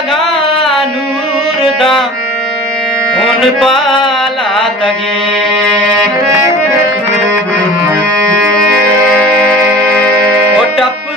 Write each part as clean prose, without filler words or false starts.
लगा नूर दा उन पाला तगी ओ टप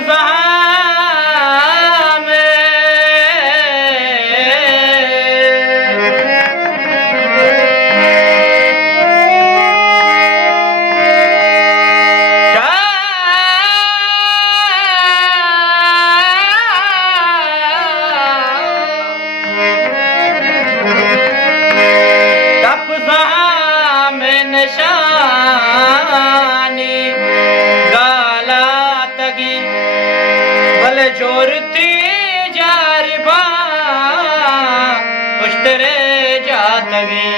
निशानी गाला तगी भले जोरती जारिबा उश्तरे जातगी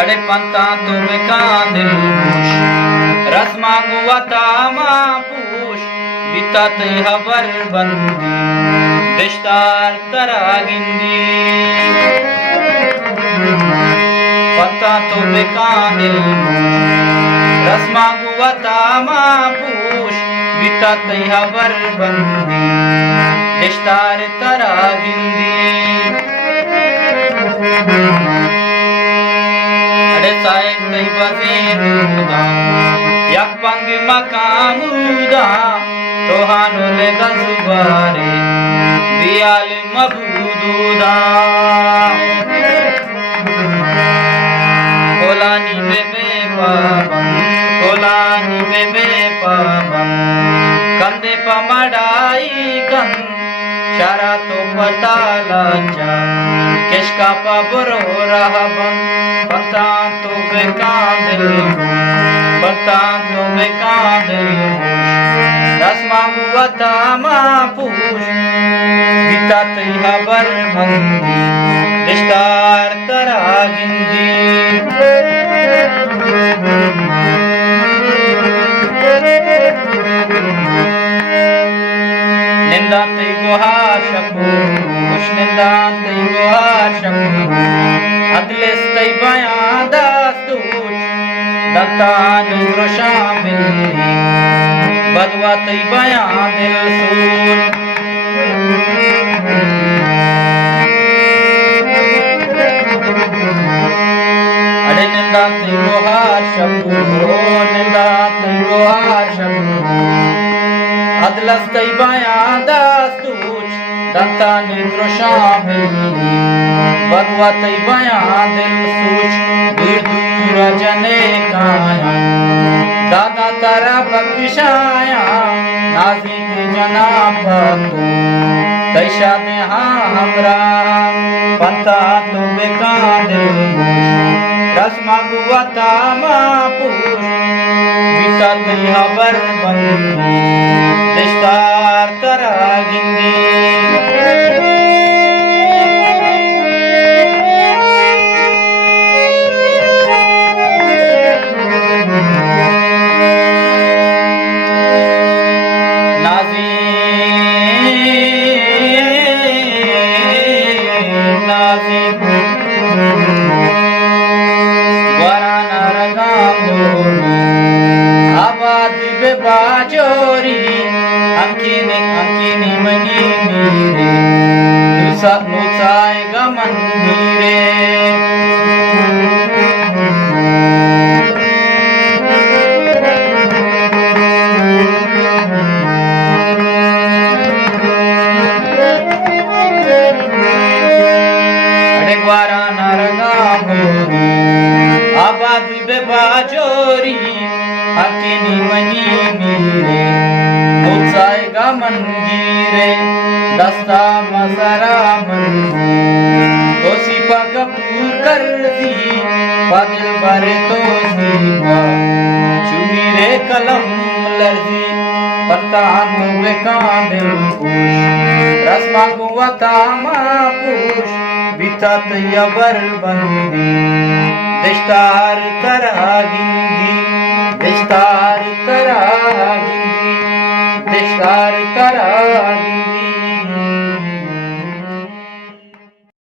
अड़े पंता तो बेकान दिल रस मांगू वतामा पूछ बीता ते हबर बंदी दिश्तार तरागिंदी पता तो बेकान दिल रस मांगू वतामा पूछ बीता ते हबर बंदी दिश्तार तरागिंदी अड़े साइक तई बज़ीनुदा यक पंग मकामुदा तोहानो ले गजुबारे दियाल मबूदुदा कोलानी बेबे पाबम कंदे पमड़ाई कन शारा तो पता लाचा किसका पबरो रहबम पता तो बेकान दिल रस मांगू वतामा पूछ बीता ते हबर बंदी दिश्तार तरागिंदी निंदा ते गुहार शपूश निंदा ते गुहार शपूश अदलिस ते बयां दास्तूच दत्तान शामिल बदवा ते बयां दिल सूर अड़े निंदा ते गुहार शपूश निंदा ते गुहार शपूश अदलस ते बयां दास्तूच दत्तान शामिल बदवा ते बयां दिल सूच दूर दूर जने काया दादा तारा बख्शाया नाज़ी के जनाब तू तैशा ने हमरा पता तो बेकान दिल रस मांगू वतामा पूछ बीता ते हबर बंदी दिश्तार तरागिंदी बाजोरी अंकिनी मनी मीरे नुसाए गमन मीरे अड़े ग्वारा नरगा मोरी आबाद बे बाजोरी अंकिनी मनी मीरे नुसाएगा मंगीरे दस्ता मसरा मंदी तो सिपा कपूर कर दी पादिल बारे तो सीमा चुमी रे कलम लर्जी पता तो बेकान दिल रस मांगू वतामा पूछ बीता तयबर बंदी दिश्तार तरागिंदी दिश्तार तरागिंदी दिश्तार तरा